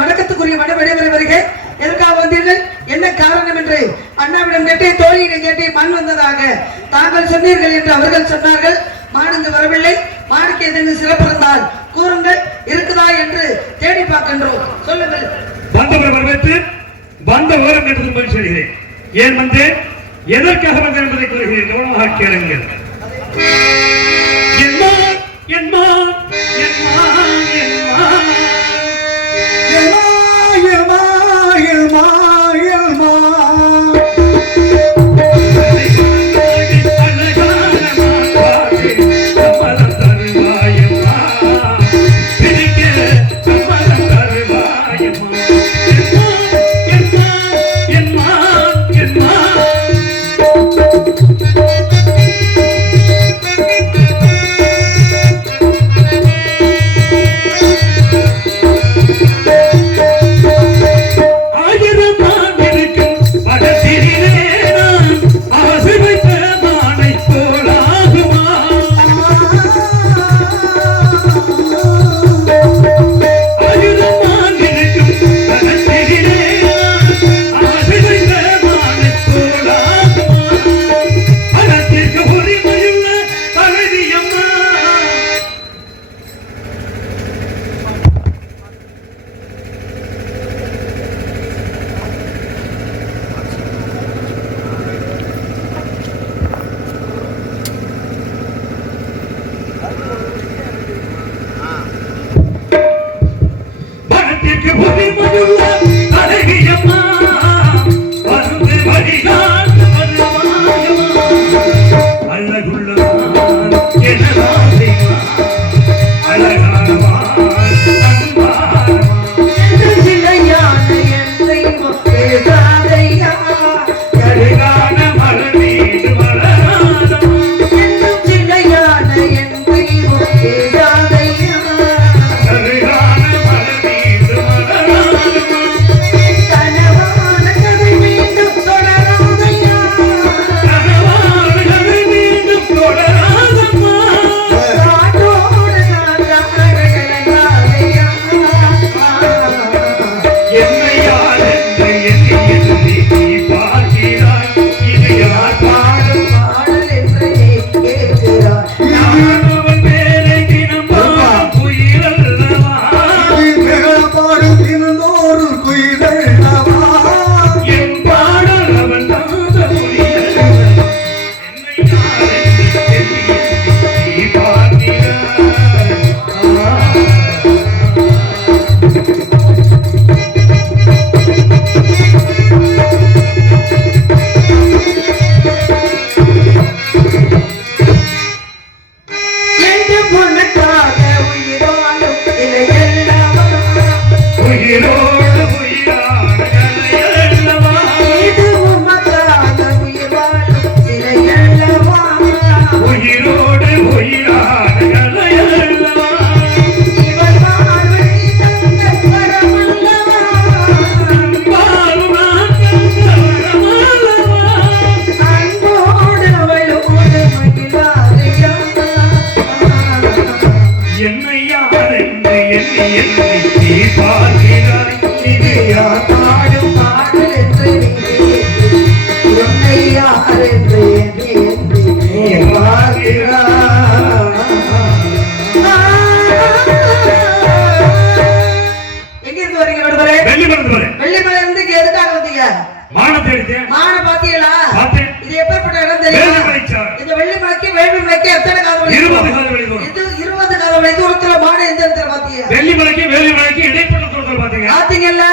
வணக்கத்துக்குரிய வருகை எதற்காக வந்தீர்கள், என்ன காரணம் என்று அண்ணாவிடம் கேட்டே, தோழியிடம் கேட்டே மண் வந்ததாக தாங்கள் சொன்னீர்கள் என்று அவர்கள் சொன்னார்கள். மானுக்கு வரவில்லை, மானுக்கு ஏதேனும் சிறப்பு இருந்தால் கூறுங்கள், இருக்குதா என்று தேடி பார்க்கின்றோம். சொல்லுங்கள். வந்தவர் வரவேற்று வந்த விவரம் என்று சொல்கிறேன். ஏன் வந்தேன், எதற்காக வந்தேன் என்பதை கூறுகிறேன், கவனமாக கேளுங்கள். கனவான கதை மீண்டும் தொடராதையா. யாரென்று எங்க இருந்து வரீங்க விடுதலை? வெள்ளிமலை இருந்து இங்க எதுக்காக வந்தீங்க? மான பாத்தீங்களா? இது எப்பேற்பட்ட இடம் தெரியுமா? இந்த வெள்ளிமலைக்கு வேள்விமலைக்கு எத்தனை காதவழி? 20 காதவழி தூரத்துல மான எந்த இடத்துல பாத்தீங்க? வேள்விமலைக்கு இடைப்பட்ட தூரத்துல பாத்தீங்க. பாத்தீங்கல்ல?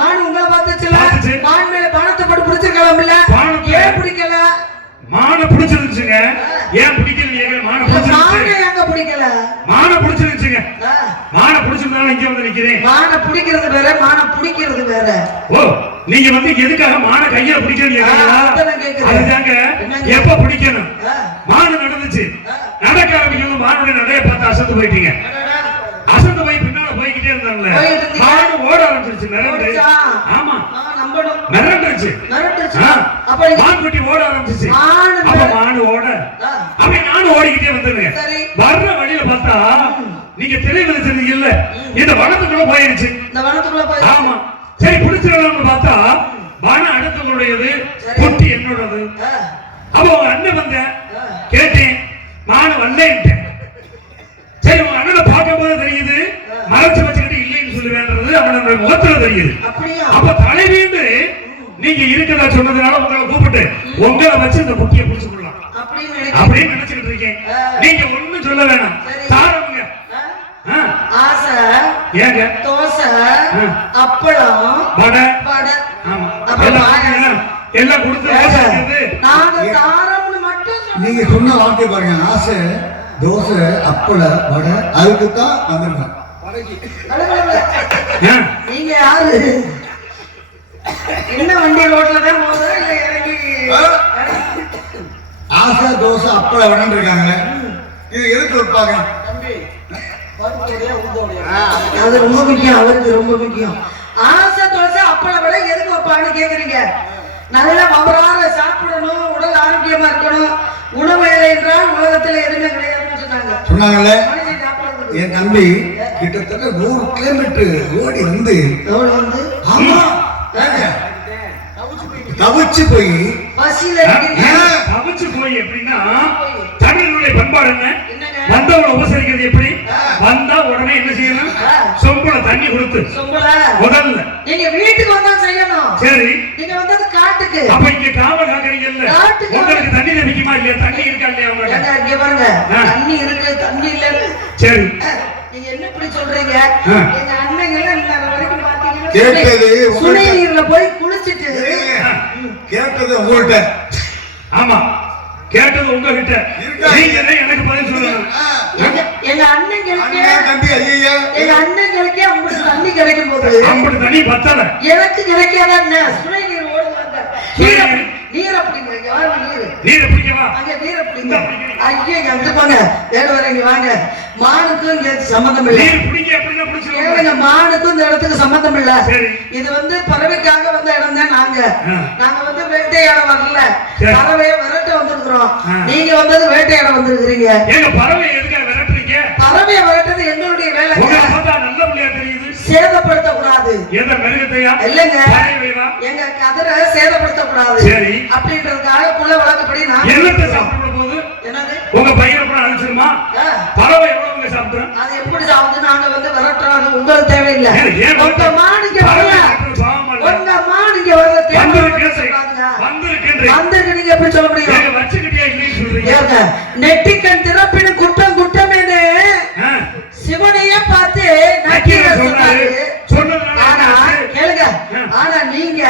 மான உங்களை பார்த்துச்சுல? மான் மேல பானத்தை போட்டு பிடிச்சிருக்கலாம் இல்ல? ஏன் பிடிக்கல? மான பிடிச்சிருந்துச்சுங்க. ஏன் பிடிக்கல? மான பிடிச்சிருந்துச்சு. எங்க பிடிக்கல? மான பிடிச்சிருந்துச்சுங்க. மான பிடிச்சிருந்தாலும் இங்க வந்து நிக்கிறேன். மான பிடிக்கிறது வேற, மான பிடிக்கிறது வேற. ஓ, நீங்க வந்து எதுக்காக மான கையில பிடிக்கணும்? அதுதாங்க எப்ப பிடிக்கணும். மான நடந்துச்சு, நடக்க ஆரம்பிக்கணும். மானுடைய நடைய பார்த்து அசந்து போயிட்டீங்க. அசந்து போய் பின்னால போய்கிட்டே இருந்தாங்கல்ல, மாடு ஓட ஆரம்பிச்சிருச்சு. மிரண்டு. ஆமா, மிரண்டுச்சு. மான்குட்டி ஓட ஆரம்பிச்சிச்சு. அப்ப மாடு ஓட அப்படி நானும் ஓடிக்கிட்டே வந்துருங்க. வர்ற வழியில பார்த்தா நீங்க தெளிவெளிச்சிருந்தீங்க இல்ல, இந்த வனத்துக்குள்ள போயிருச்சு. ஆமா, சரி பிடிச்சிடலாம்னு பார்த்தா வனம் அடுத்தவங்களுடையது, குட்டி என்னோடது. அப்ப உங்க அண்ணன் வந்த கேட்டேன், நானும் வரலேன்ட்டேன். சரி, உங்க அண்ணனை பார்க்கும் போது தெரியுது, மறைச்சு வச்சுக்கிட்டு இல்லைன்னு சொல்லுவேன்றது அவனோட முகத்துல தெரியுது. அப்ப தலைவீண்டு நீங்க இருக்கிறதா சொன்னதுனால உங்களை கூப்பிட்டு உங்களை வச்சு இந்த குட்டியை பிடிச்சு கொள்ளலாம் அப்படின்னு நினைச்சுக்கிட்டு இருக்கேன். நீங்க ஒண்ணும் சொல்ல வேணாம், தாரவங்க. ஆசை, ஏங்க தோசை, அப்பளம், வடை, எல்லாம் கொடுத்து நீங்க சொன்ன வார்த்தை பாருங்க. ஆசை, தோசை, அப்பள, வடை, அதுக்குத்தான் வந்துருக்கேன். நீங்க யாரு? என்ன வண்டி ரோட்ல தான் போகுதா இல்ல இறங்கி? ஆசை, தோசை, அப்பள, வடை இருக்காங்களே, இது எதுக்கு வைப்பாங்க? அது ரொம்ப முக்கியம், அவருக்கு ரொம்ப முக்கியம். ஆசை, தோசை, அப்பள, வடை எதுக்கு வைப்பான்னு கேக்குறீங்க? நல்லா வவறார சாப்பிடணும், உடல் ஆரோக்கியமா இருக்கணும். உணவு இல்லை என்றால் உலகத்துல எதுவுமே கிடையாதுன்னு சொன்னாங்கல்ல. என் தம்பி கிட்டத்தட்ட 100 கிலோமீட்டர் ஓடி வந்து ஆமா தவிச்சு போய் எப்படின்னா தமிழர்களுடைய பண்பாடு என்ன? வந்தவங்களை உபசரிக்கிறது எப்படி? வந்தா உடனே என்ன செய்யணும்? சொம்புல தண்ணி கொடுத்து முதல்ல நீங்க வீட்டுக்கு வந்தா செய்யணும். சரி, நீங்க வந்தது காட்டுக்கு. அப்ப இங்க காவல் காக்கறீங்கல்ல, உங்களுக்கு தண்ணி லഭിக்குமா இல்லையா? தண்ணி இருக்கா இல்லையா உங்களுக்கு? இங்க பாருங்க, தண்ணி இருக்கு, தண்ணி இல்ல. சரி, நீங்க என்ன இப்படி சொல்றீங்க? எங்க அண்ணங்கள இந்த வரைக்கும் பாத்தீங்கன்னா கேட்டது சுனை நீர்ல போய் குளிச்சிட்டு கேட்டது உங்கள்ட்ட. ஆமா, கேட்டது உங்ககிட்ட. நீங்க எனக்கு பதில் சொல்லணும். எங்க அண்ணங்களுக்கு எங்க அண்ணங்களுக்கு உங்களுக்கு தண்ணி கிடைக்கும் போது அப்படி தண்ணி பத்தல, எனக்கு கிடைக்காத என்ன? சுனை நீர் ஓடுவாங்க. நீர் அப்படிங்கிறீங்க, நீர் பிடிக்கவா? அங்க நீர் அப்படிங்க. ஐயா, அங்க போங்க, வேற வரீங்க வாங்க. மானுக்கும் இங்க சம்பந்தம் இல்ல. நீர் பிடிக்க அப்படினா பிடிச்சிருங்க. மானுக்கும் இந்த இடத்துக்கு சம்பந்தம் இல்ல. இது வந்து பறவைக்காக வந்த இடம் தான். நாங்க வந்து வேட்டையாட வரல, பறவையை விரட்ட வந்திருக்கிறோம். நீங்க வந்தது வேட்டையாட வந்திருக்கிறீங்க. எங்க பறவை எதுக்காக விரட்டுறீங்க? பறவையை விரட்டது எங்களுடைய வேலை. நல்ல புள்ளியா தெரியுது. சேதப்படுத்த கூடாது. எந்த மிருகத்தையா? இல்லங்க, எங்க கதிரை சேதப்படுத்த கூடாது. சரி, அப்படின்றதுக்காக புள்ள வழக்கப்படி நான் என்னத்தை சாப்பிட போது என்னது உங்க பையனை கூட அழிச்சிருமா? பறவை எவ்வளவு சாப்பிடுறோம்? அது எப்படி சாப்பிட்டு நாங்க வந்து விரட்டுறோம், உங்களுக்கு தேவையில்லை. உங்க மாடிக்கு வரல, உங்க மாடிக்கு வரல, வந்திருக்கு. நீங்க எப்படி சொல்ல முடியும்? வச்சுக்கிட்டே இல்லைன்னு சொல்றீங்க. நெட்டிக்கண் திறப்பின குற்றம் குற்றமேனு சிவனையே பார்த்து கேளுங்க. ஆனா நீங்க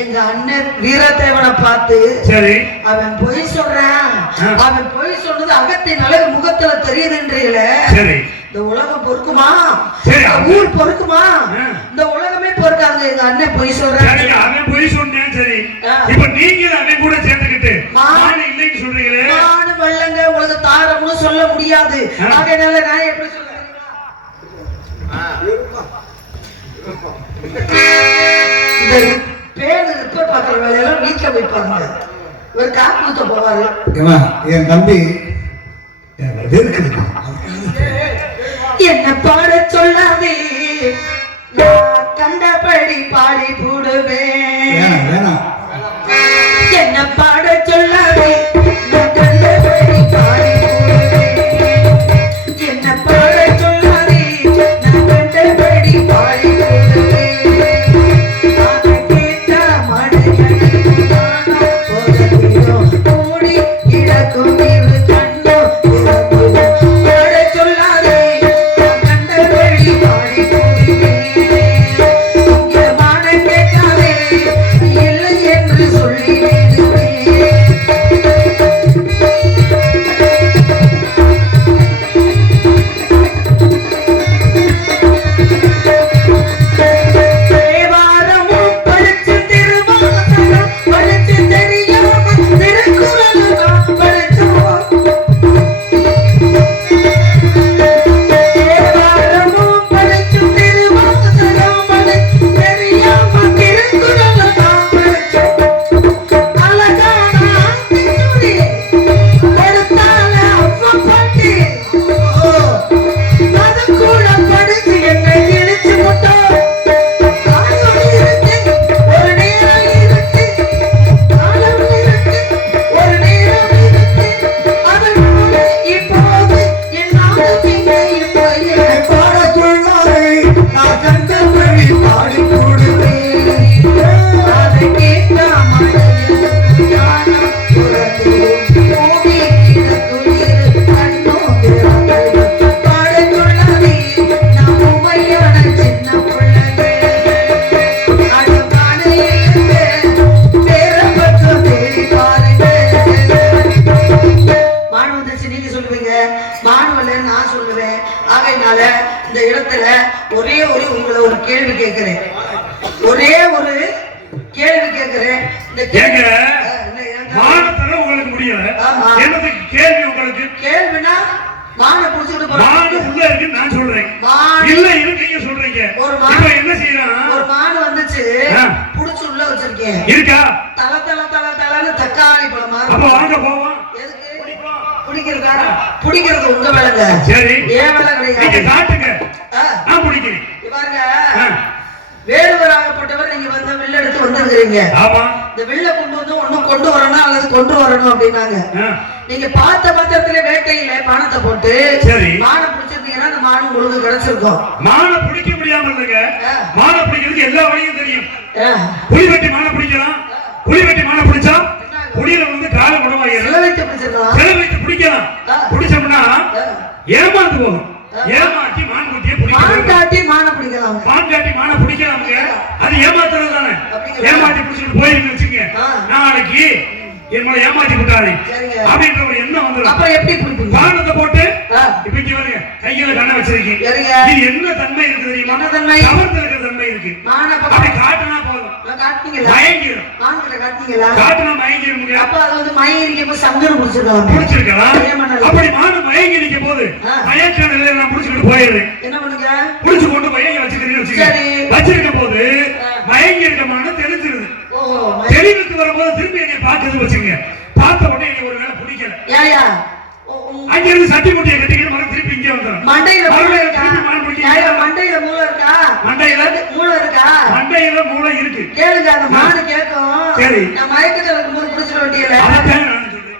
எங்க அண்ணன் வீரதேவனை பார்த்து சரி அவன் பொய் சொல்றான், அவன் பொய் சொன்னது அகத்தின் அழகு முகத்துல தெரியுதுன்றீங்களே. சரி, இந்த உலகம் பொறுக்குமா? ஊர் பொறுக்குமா? இந்த உலகமே பொறுக்காங்க. எங்க அண்ணன் பொய் சொல்றான். அவன் பொய் சொன்னேன். சரி, இப்ப நீங்க அவன் கூட சேர்ந்துக்கிட்டு மாடு இல்லைன்னு சொல்றீங்களே. மாடு வல்லங்க உங்களுக்கு தாரம்னு சொல்ல முடியாது. அதனால நான் எப்படி சொல்றேன்? இந்த பேரு ரிப்போர்ட் பார்க்குற வேலையெல்லாம் வீட்டில் போய் பாருங்க. இவர் காப்பீட்டு போவாரு. என் தம்பி என்ன பாட சொல்லாதே, நான் கண்டபடி பாடி போடுவேன். என்ன பாட இந்த இடத்துல ஒரே உங்களை ஒரு கேள்வி கேட்கிறேன். ஒரே ஒரு கேள்வி கேட்கிறேன். இந்த கேங்க மானத்தர உங்களுக்கு முடியல. என்னது கேள்வி உங்களுக்கு? கேள்வினா மான புடிச்சிட்டு போறாங்க. மான உள்ள இருக்கு நான் சொல்றேன். இல்ல இருக்கீங்க சொல்றீங்க. இப்போ என்ன செய்யறான்? ஒரு மான வந்துச்சு. புடிச்சு உள்ள வச்சிருக்கேன். இருக்கா? தல தல தல தலன்னு தக்காளி பழம் மாதிரி. அப்ப வாங்க போவோம். எதுக்கு? பிடிக்கிறதா? பிடிக்கிறது உங்க வேலைங்க. சரி. ஏன் வேலை கிடையாது. நீங்க காட்டுங்க. நான் பிடிக்கிறேன். பாருங்க. வேடுவராகப்பட்டவர் நீங்க வந்து வில்ல எடுத்து வந்திருக்கீங்க. ஆமா. இந்த வில்ல கொண்டு வந்து ஒண்ணும் கொண்டு வரணும் அல்லது கொண்டு வரணும் அப்படின்னாங்க. நீங்க பார்த்த பத்திரத்துல வேட்டையில பானத்தை போட்டு மான பிடிச்சிருந்தீங்கன்னா அந்த மானம் உங்களுக்கு கிடைச்சிருக்கும். மான பிடிக்க முடியாம இல்லைங்க. மான பிடிக்கிறதுக்கு எல்லா வழியும் தெரியும். புலி வெட்டி மான பிடிக்கலாம். புலி வெட்டி மான பிடிச்சா புலியில வந்து கால உணவாயிரும். சில வைத்து பிடிச்சிடலாம். சில வைத்து பிடிக்கலாம். பிடிச்சோம்னா ஏமாந்து போகும். ஏமாத்தி மான்குட்டியை பிடிக்கலாம். மான்காட்டி மான பிடிக்கலாம். மான்காட்டி மான பிடிக்கலாமுங்க. அது ஏமாத்துறது தானே. ஏமாத்தி பிடிச்சிட்டு போயிருங்க வச்சுங்க. நாளைக்கு என்னோட ஏமாத்தி விட்டாரு அப்படின்ற ஒரு எண்ணம் வந்துடும். அப்புறம் எப்படி பிடிப்பீங்க? பானத்தை போட்டு இப்ப இங்க வருங்க கையில கண்ணை வச்சிருக்கீங்க. இது என்ன தன்மை இருக்கு தெரியுமா? என்ன தன்மை? கவர்ந்து இருக்கிற தன்மை இருக்கு. அப்படி காட்டினா போதும். காட்டுனீங்களா? மயங்கிடும். மான்கிட்ட காட்டுனீங்களா? காட்டினா மயங்கிடுங்க. அப்ப அது வந்து மயங்கி போய் சங்கர் பிடிச்சிருக்கலாம். பிடிச்சிருக்கலாம். அப்படி மான மயங்கி நிற்கும் போது மயக்க நிலையில நான் பிடிச்சிக்கிட்டு போயிடுறேன். என்ன பண்ணுங்க? பிடிச்சு கொண்டு மயங்கி வச்சுக்கிறீங்க வச்சுக்க. வச்சிருக்கும் போது மயங்கி இருக்க மான தெரிஞ்சிருது. தெளிவுக்கு வரும்போது திரும்பி என்னை பார்க்குது வச்சுங்க. பார்த்த உடனே என்னை ஒரு வேலை பிடிக்கல. ஏயா அங்க இருந்து சட்டி முட்டியை கட்டிக்கிட்டு மறுபடியும் திருப்பி இங்கே வந்துடும். மண்டையில மூளை இருக்கா? மண்டையில மூளை இருக்கா? மண்டையில மூளை இருக்கா? மண்டையில மூளை இருக்கு. கேளுங்க அந்த மாடு கேட்கும். சரி. நான் மயக்கத்துல இருக்கும்போது பிடிச்சிட வேண்டியல. அதான் நான் சொல்றேன்.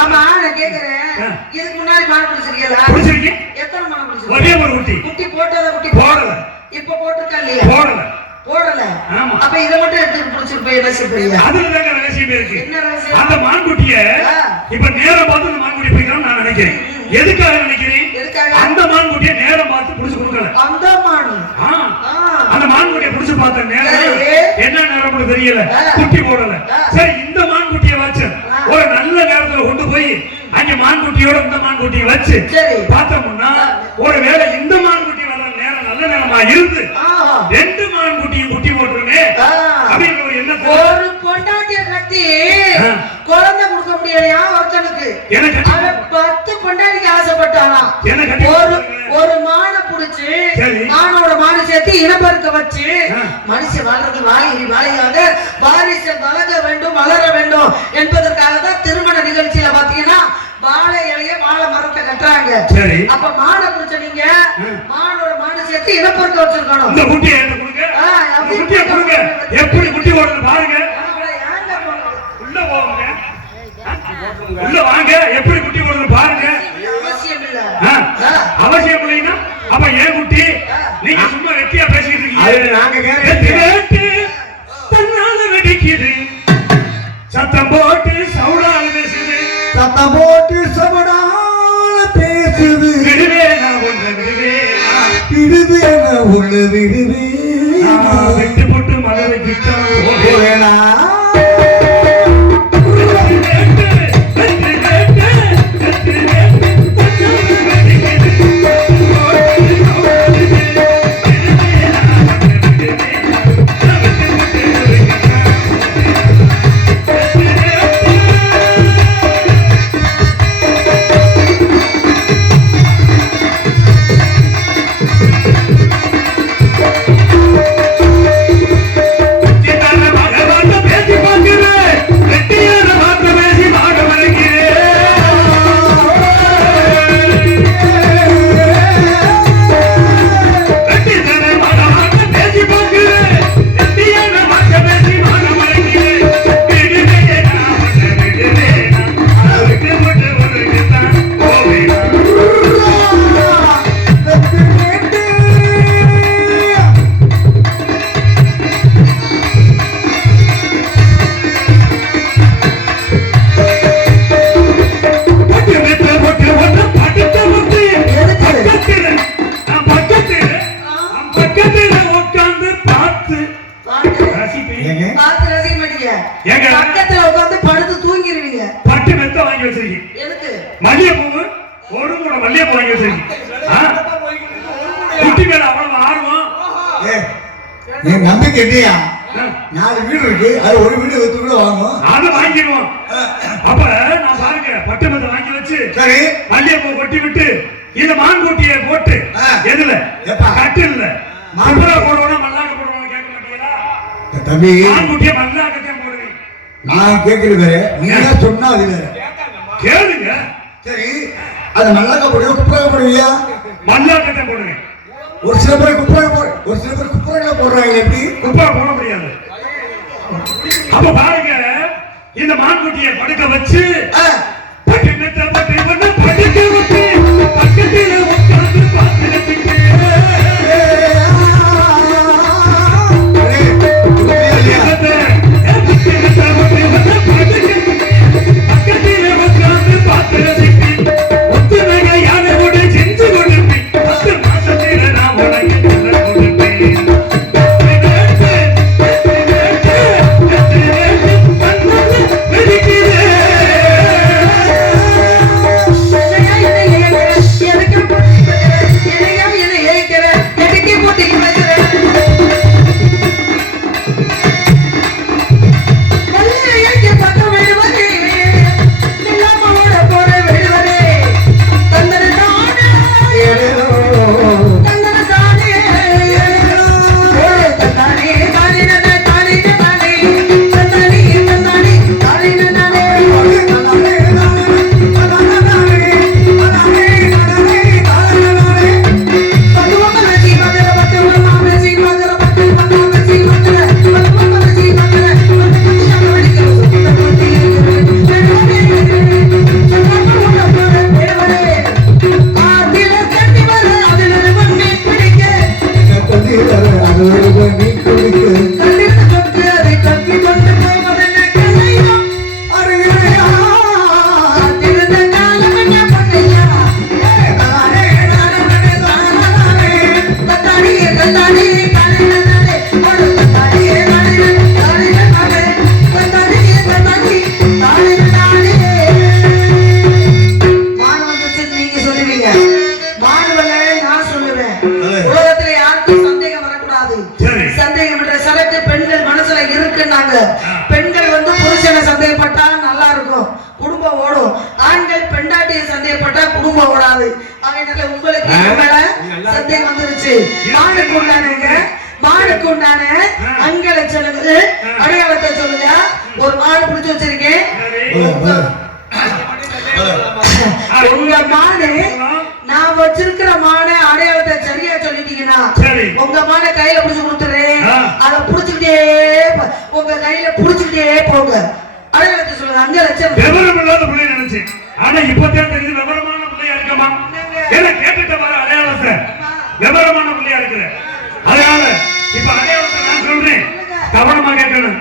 ஆமா நான் கேக்குறேன். இதுக்கு முன்னாடி மாடு பிடிச்சிருக்கீங்களா? பிடிச்சிருக்கீங்க. எத்தனை மாடு பிடிச்சிருக்கீங்க? ஒரே ஒரு குட்டி. குட்டி போட்டத குட்டி போடல. இப்ப போட்டுருக்கா இல்லையா? போடல. போடல. ஆமா. அப்ப இத மட்டும் எடுத்து பிடிச்சிட்டு போய் என்ன செய்றீங்க? அதுல தாங்க ரகசியம் இருக்கு. என்ன ரகசியம்? அந்த மான்குட்டியை இப்ப நேரா பார்த்து அந்த மான்குட்டி பிடிக்கணும்னு நான் நினைக்கிறேன். எதுக்காக நினைக்கிறேன்? அந்த மான்குட்டியை நேரா பார்த்து பிடிச்சு கொடுக்கல. அந்த மான். அந்த மான்குட்டியை பிடிச்சு பார்த்த நேரம் என்ன நேரம் தெரியல. குட்டி போடல. சரி இந்த மான்குட்டியை வச்சு ஒரு நல்ல நேரத்துல கொண்டு போய் அங்க மான்குட்டியோட இந்த மான்குட்டியை வச்சு பார்த்தோம்னா ஒருவேளை இந்த மான்குட்டி வர நேரம் நல்ல நேரமா இருந்து ரெண்டு மான்குட்டியும் குட்டி போட்டுருமே அப்படின்னு ஒரு எண்ணம். ஒரு பொண்டாட்டிய கட்டி குழந்தை கொடுக்க முடியலையா ஒருத்தனுக்கு? அவன் 10 பொண்டாட்டிக்கு ஆசைப்பட்டானா? ஒரு மானை புடிச்சு மானோட மான சேர்த்து இனப்பெருக்க வச்சு மனுஷன் வாழ்றது வாயாக வாரிசு வளர வேண்டும் என்பதற்காக தான் திருமண நிகழ்ச்சியில பாத்தீங்கன்னா வாழை இலைய வாழை மரத்தை கட்டுறாங்க. அப்ப மானை புடிச்ச நீங்க மானோட மான சேர்த்து இனப்பெருக்க வச்சிருக்கணும். இந்த குட்டியை கொடுங்க. குட்டியை கொடுங்க. எப்படி குட்டி ஓடுது பாருங்க. உள்ள போங்க. உள்ள வாங்க. எப்படி குட்டி ஓடுது பாருங்க. அவசியம் இல்ல. அவசியம் இல்லைன்னா அப்ப ஏன் குட்டி நீங்க சும்மா வெட்டியா பேசிட்டு இருக்கீங்க. நாங்க கேட்டு தன்னால வெடிக்குது. சத்தம் போட்டு சவுடால பேசுது. சத்தம் போட்டு சவுடால பேசுது. விடுவேனா ஒன்று விடுவேனா. விடுவேனா ஒன்று விடுவேனா. விட்டு போட்டு மலரை கிட்ட போவேனா. பக்கத்துல உட்கார்ந்து படுத்து தூங்கிடுவீங்க. பட்டு மெத்த வாங்கி வச்சிருக்கீங்க. எதுக்கு? மல்லிகைப்பூ ஒரு கூட மல்லிகைப்பூ வாங்கி வச்சிருக்கீங்க. நீ நம்பிக்கை இல்லையா? 4 வீடு இருக்கு, அது ஒரு வீடு வித்து கூட வாங்கும். அதை வாங்கிடுவோம். அப்ப நான் பாருங்க பட்டுமத்தை வாங்கி வச்சு சரி மல்லிகைப்பூ கொட்டி விட்டு இந்த மான்குட்டியை போட்டு எதுல கட்டில்ல மாம்பழ போடுவோம் மல்லாக்க போடுவோம் கேட்க மாட்டீங்களா? தம்பி மான்குட்டியை மல்லாக்கத்தான் போடுவேன். நான் கேட்கறது வேற, நீங்க சொன்னா அது வேற. கேளுங்க. சரி அது மல்லாக்க போடுவோம், குப்பராக போடுவியா? மல்லாக்கத்தான் போடுவேன். ஒரு சில பேர் குப்பராக போடுறாங்க. எப்படி குப்பரா போட முடியாது. அப்ப பாருங்க இந்த மான்குட்டியை படுக்க வச்சு பக்கத்துல வச்சு பக்கத்துல உட்கார்ந்து பார்த்துட்டு பெண்கள் வந்து புருஷனை சந்தேகப்பட்டா நல்லா இருக்கும், குடும்பம் ஓடும். ஆண்கள் பெண்டாட்டியை சந்தேகப்பட்டா குடும்பம் ஓடாது. அதனால உங்களுக்கு சந்தேகம் வந்துருச்சு. மானுக்கு உண்டான அங்கல சொல்லுங்க, அடையாளத்தை சொல்லுங்க. ஒரு மாடு பிடிச்சு வச்சிருக்கேன். உங்க மாடு நான் வச்சிருக்கிற மான அடையாளத்தை சரியா சொல்லிட்டீங்கன்னா உங்க மான கையில புடிச்சு கொடுத்துறேன். அதை புடிச்சுக்கிட்டே உங்க கையில புடிச்சுக்கிட்டே போங்க. அடையாளத்தை சொல்லுங்க. அங்க லட்சம் விவரம் இல்லாத பிள்ளை நினைச்சு, ஆனா இப்பதான் தெரிஞ்சு விவரமான பிள்ளையா இருக்கமா? ஏன்னா கேட்டுட்ட வர அடையாளத்தை விவரமான பிள்ளையா இருக்கிற. அதனால இப்ப அடையாளத்தை நான் சொல்றேன், கவனமா கேட்கணும்.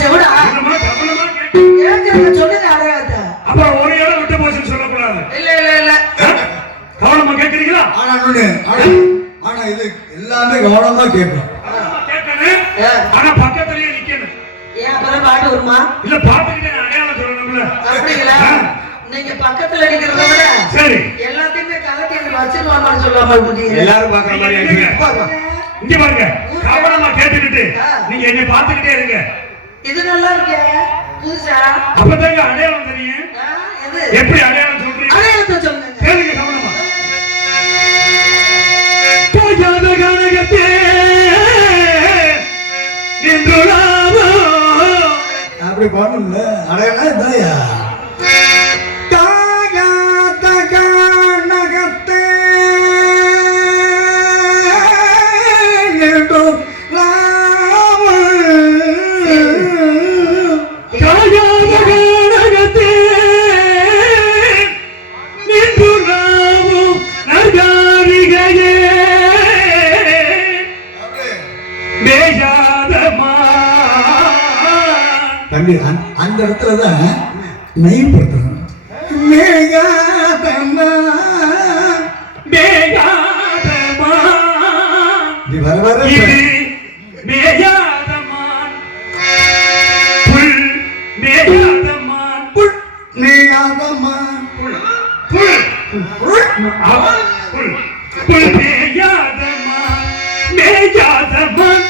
செவிடா கவனமா கேட்கணும். சொல்லுங்க அடையாளத்தை. அப்புறம் ஒரு இடம் விட்டு போச்சுன்னு சொல்லக்கூடாது. இல்ல இல்ல இல்ல கவனமா கேட்கறீங்களா? ஆனா இது எல்லாமே கவனமா கேட்கணும். ஆனா பக்கத்துலயே நிக்கணும். ஏன் அப்பதான் பாட்டு வருமா? இல்ல பாத்துக்கிட்டே அடையாளம் சொல்லணும்ல. அப்படிங்களா? நீங்க பக்கத்துல நிக்கிறத விட சரி எல்லாத்தையுமே கலட்டி வச்சிருவாங்கன்னு சொல்லாம இருக்கீங்க. எல்லாரும் பாக்குற மாதிரி இங்க பாருங்க, கவனமா கேட்டுக்கிட்டு நீங்க என்ன பாத்துக்கிட்டே இருங்க. இது நல்லா இருக்கு புதுசா. அப்பதாங்க அடையாளம் தெரியும். எப்படி அடையாளம் சொல்றீங்க? அடையாளத்தை சொல்லுங்க. கேளுங்க கவனமா. காஜாத கனகத்தே நின்றுளாவோ. அப்படி பாடணும்ல, அடையாளம் இதாயா? காஜாத கனகத்தே நின்றுளாவோ. காஜாத கனகத்தே நின்றுளாவோ நர்காரிகையே மேஜாதமா. தம்பி அந்த இடத்துலதான் நெய்படுத்தணும். மேகாதமா மேகாதமா நீ வர வர இது மேகாதமான் புல் மேகாதமான் புல் மேகாதமா புல் புல் புல் புல் புல் மேகாதமான் மேகாதமான்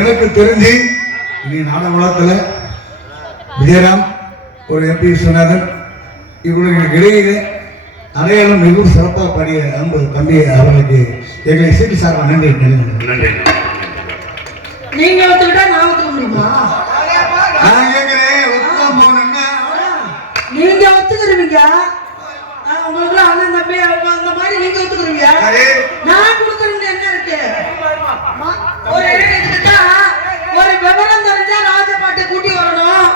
எனக்கு தெரிஞ்சு நீ நாடக உலகத்துல விஜயராம் ஒரு எம்பி சொன்னார்கள் இவர்களுக்கு இடையிலே அடையாளம் மிகவும் சிறப்பாக பாடிய அன்பு தம்பி அவர்களுக்கு எங்களை சீட்டு சார்பாக நன்றி. நீங்க ஒத்துக்கிட்டா நான் ஒத்துக்க முடியுமா? நான் கேட்கிறேன் ஒத்துக்காம போனேன்னா நீங்க ஒத்துக்கிறீங்க. உங்களுக்கு அண்ணன் தம்பி அந்த மாதிரி நீங்க ஒத்துக்கிறீங்க. நான் கொடுக்கறது என்ன இருக்கு? ஒரு ஒரு விவரம் தெரிஞ்சா ராஜபாட்டை கூட்டி வரணும்,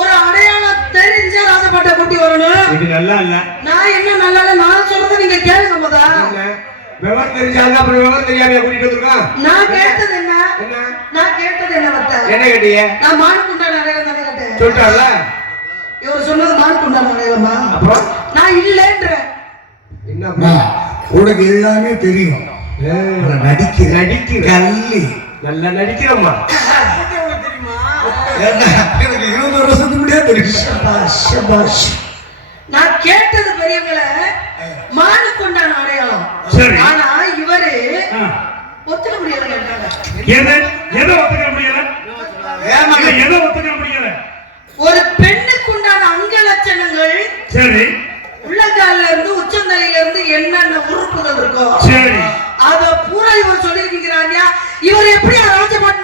ஒரு அடையாளம் தெரிஞ்சா ராஜபாட்டை கூட்டி வரணும். இது நல்லா இல்ல. நான் என்ன நல்லா இல்ல, நான் சொல்றதை நீங்க கேளுங்க. முதல்ல விவரம் தெரிஞ்சாங்க, அப்புறம் விவரம் தெரியாம கூட்டிட்டு வந்திருக்கான். நான் கேட்டது என்ன? நான் கேட்டது என்ன? என்ன கேட்டீங்க? நான் மானுக்குண்டான அடையாளம் தானே கேட்டேன். சொல்லிட்டார்ல இவர் சொன்னது மானுக்குண்டான அடையாளமா? அப்புறம் நான் இல்லன்றேன். என்ன உனக்கு எல்லாமே தெரியும். நடிக்க கல்லி நல்லா நடிக்கிறோம்மா. எனக்கு 20 வருஷத்துக்கு முன்னாடியே தெரியும். நான் கேட்டது பெரியவங்கள மானுக்குண்டான அடையாளம். ஆனா இவரு ஒத்துக்க முடியல கேட்டாங்க. எதை ஒத்துக்க முடியல? எதை ஒத்துக்க முடியல? ஒரு பெண்ணுக்குண்டான அங்க லட்சணங்கள், சரி, உள்ளங்கால்ல இருந்து உச்சந்தலையில இருந்து என்னென்ன உறுப்புகள் இருக்கோ, சரி, அத பூரா இவர் சொல்லிருக்கிறாங்க. இவர் எப்படி ராஜபாட்டை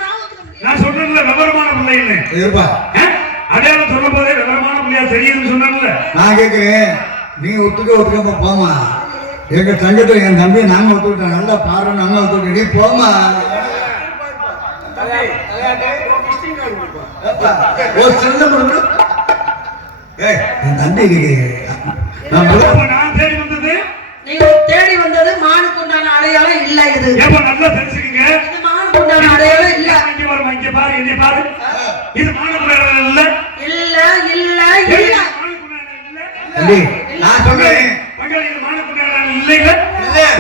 நான் சொல்றேன்ல விவரமான பிள்ளை இல்ல இருப்பா. அடையாளம் சொல்லும் போதே விவரமான பிள்ளையா தெரியுதுன்னு சொன்னாங்கல்ல. நான் கேட்கிறேன், நீ ஒத்துக்காம போமா. எங்க சங்கத்துல என் தம்பியை நாங்க ஒத்துக்கிட்டோம். நல்லா பாரு, நாங்க ஒத்துக்கிட்டோம். நீ போமா. ஒரு சின்ன என் தம்பி நான் தேடி வந்தது, நீங்க தேடி வந்தது மானுக்குண்டான அடையாளம் இல்ல. இது தம்பி, நான் சொல்றேன் பங்காளிகள் மானக்குண்டான இல்லைங்க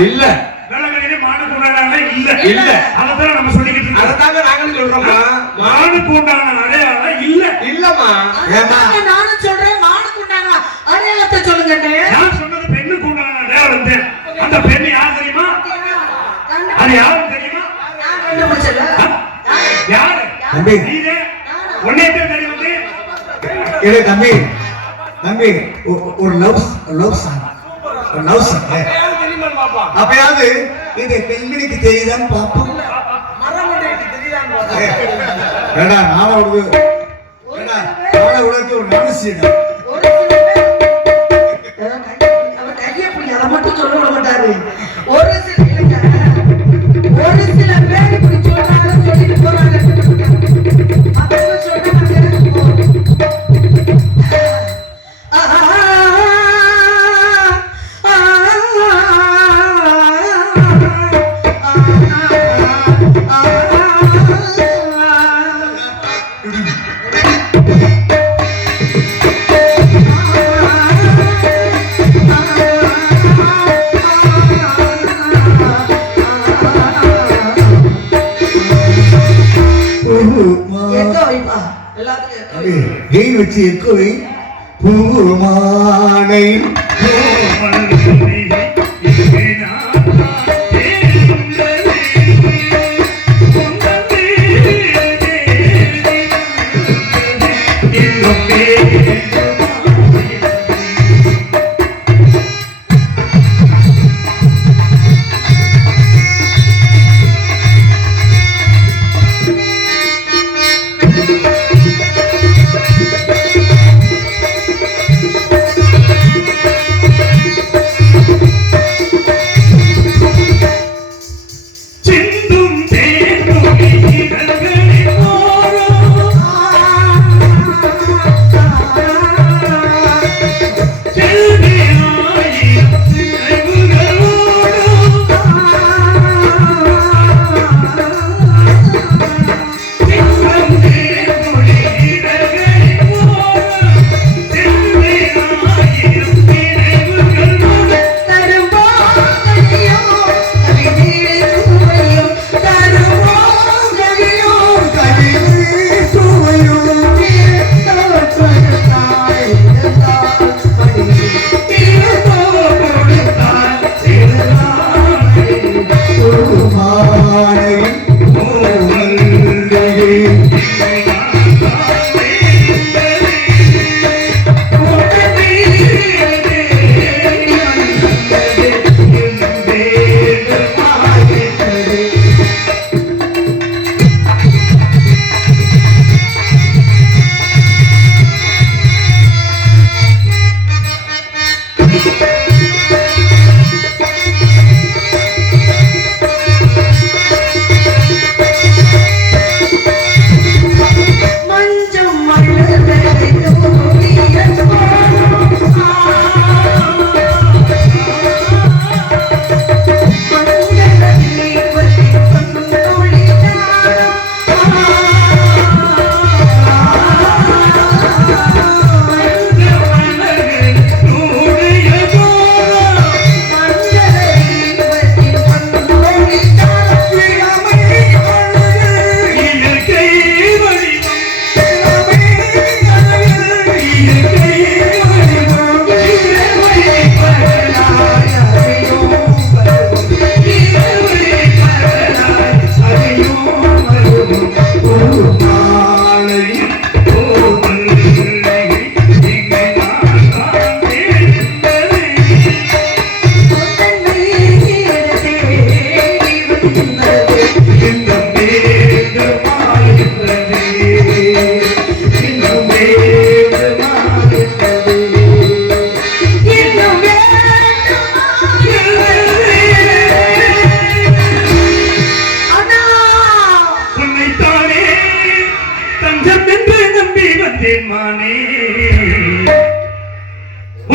இல்ல வேளாங்கண்ணியிலே மானக்குண்டான இல்ல இல்ல. அதைத்தான் நம்ம சொல்லிக்கிட்டு இருக்கோம். அதத்தாங்க நாங்களும் சொல்றோம்மா. மானுக்குண்டான அடையாளம் இல்ல. இல்லம்மா. ஏம்மா? நானும் சொல்றேன் மானுக்குண்டான அடையாளத்தை சொல்லுங்க. நான் சொன்னது பெண்ணுக்கு உண்டான அடையாளம் தான். அந்த பெண் யார் தெரியுமா? அது யாரும் தெரியுமா? யாரு? தம்பி. நீங்க உன்னையே தெரியும். இல்லை தம்பி, தம்பி ஒரு லவ் சாங் தெரியுமா பாப்பா? அப்பயாவது இந்த பெண்மணிக்கு தெரியுதான்னு பார்ப்போம். ஏடா நாளை உலகத்து ஒரு மனுஷிடம் அவர் கையை பிடி, அதை மட்டும் சொல்ல விட மாட்டாரு. ஒரு சில பேர் இப்படி சொல்றாங்க, சொல்லிட்டு போறாங்க. மத்தவங்க சொன்னா எனக்கு போதும். வச்சு எக்கோவை பூமானை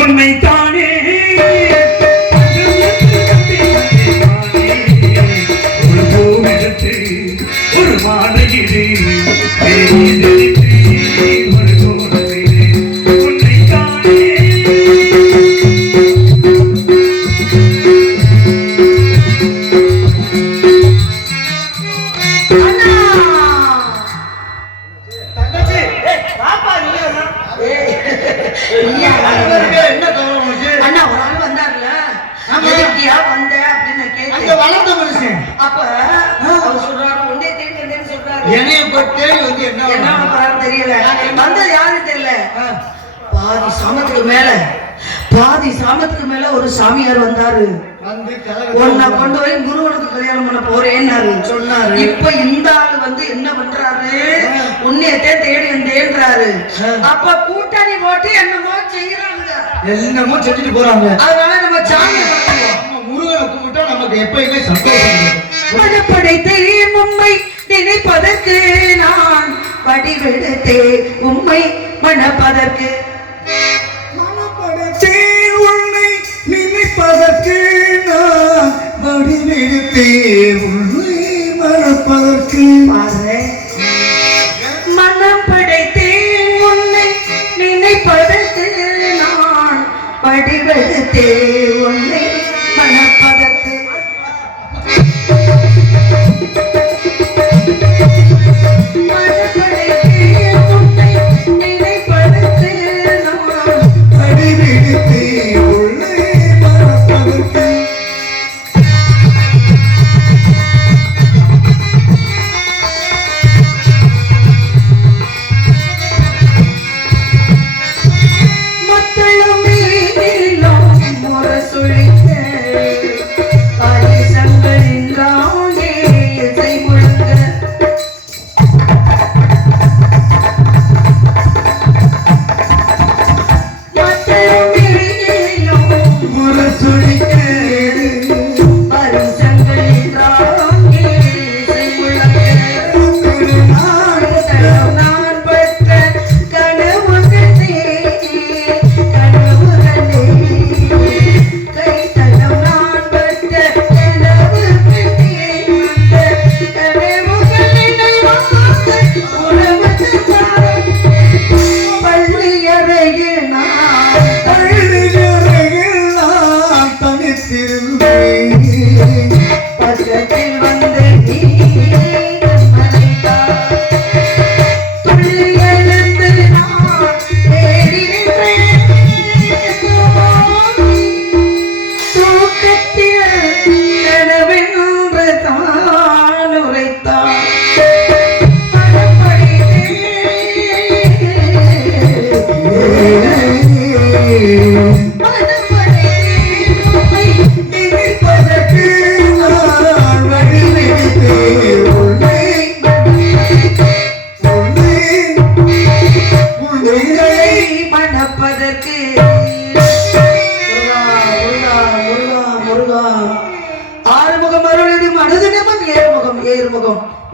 உன்னைத்தானே ஒரு பூவெடுத்து ஒரு மாலையிலே ஒரு தோழமையிலே உன்னைத்தானே என்ன கவலை உனக்கு? அண்ணா ஒரு ஆள் வந்தார்ல, ஆமா. எதுக்கியா வந்த அப்படின்னு நான் அந்த கேட்டேன். வளர்ந்த மனுஷன் அப்ப அவர் சொல்றாரு, உன்னை தேடி வந்தேன்னு சொல்றாரு. என்னைய போய் தேடி வந்து என்ன என்ன பண்ண போறாருன்னு தெரியல. வந்தது யாரும் தெரியல. ஆ. பாதி சாமத்துக்கு மேல ஒரு சாமியார் வந்தாரு. வந்து உன்னை கொண்டு போய் குருவனுக்கு கல்யாணம் பண்ண போறேன்னாரு சொன்னாரு. இப்ப இந்த ஆளு வந்து என்ன பண்றாரு, உன்னையத்தே தேடி வந்தேன்றாரு. அப்ப கூட்டணி போட்டு என்னமோ செய்யறாங்க, என்னமோ செஞ்சுட்டு போறாங்க. அதனால நம்ம சாமி கும்பிடுவோம். நம்ம முருகனை கும்பிட்டா நமக்கு எப்பயுமே சந்தோஷம். மனப்படைத்தே உம்மை நினைப்பதற்கு நான் வடிவெடுத்தே உம்மை மணப்பதற்கு மனப்படைத்தேன் உன்னை நினைப்பதற்கு நான் வடிவெடுத்தேன் உன்னை மணப்பதற்கு. பாரு, மனம் படைத்தே உன்னை நினைப்பதற்கு நான் வடிவெடுத்தே உன்னை மணப்பதற்கு.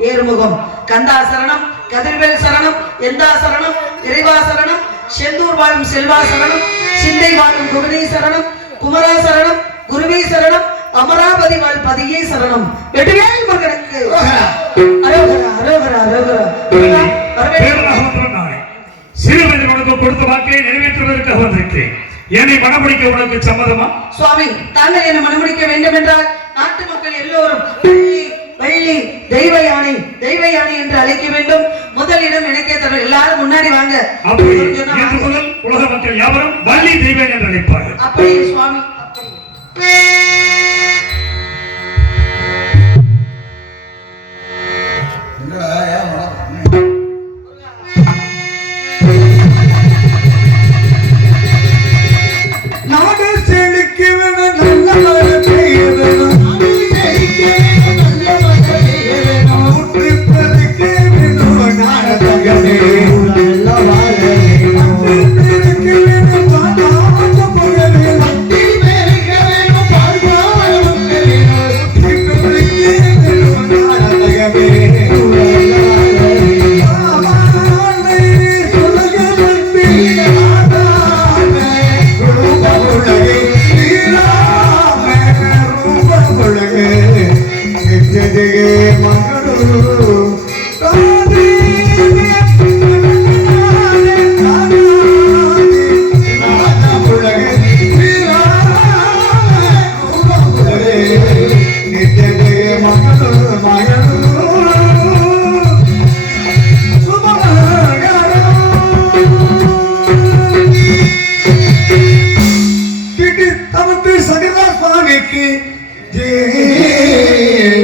ஏறுமுகம் கந்தா சரணம், கதிர்வேல் சரணம், எந்தா சரணம், இறைவா சரணம், செந்தூர் வாழும் செல்வா சரணம், சிந்தை வாழும் குருவே சரணம், குமரா சரணம், குருவே சரணம், அமராவதி வாழ் பதியே சரணம். வெற்றிவேல் மகனுக்கு அரோகரா அரோகரா அரோகரா. சிறுவயதில் உனக்கு கொடுத்த வாக்கை நிறைவேற்றுவதற்காக வந்திருக்கிறேன். என்னை மணமுடிக்க உனக்கு சம்மதமா? சுவாமி, தாங்கள் என்னை மணமுடிக்க வேண்டும் என்றால் நாட்டு மக்கள் எல்லோரும் வள்ளி தெய்வ யானை என்று அழைக்க வேண்டும். முதலிடம் எனக்கே தர. எல்லாரும் முன்னாடி வாங்க. முதல் உலக மக்கள் யாவரும் வள்ளி தெய்வ என்று அழைப்பார்கள். அப்படியே சுவாமி. நாடு செழிக்க வேணும், நல்ல மழை பெய்ய வேணும். சங்கர சுவாமிக்கு ஜெய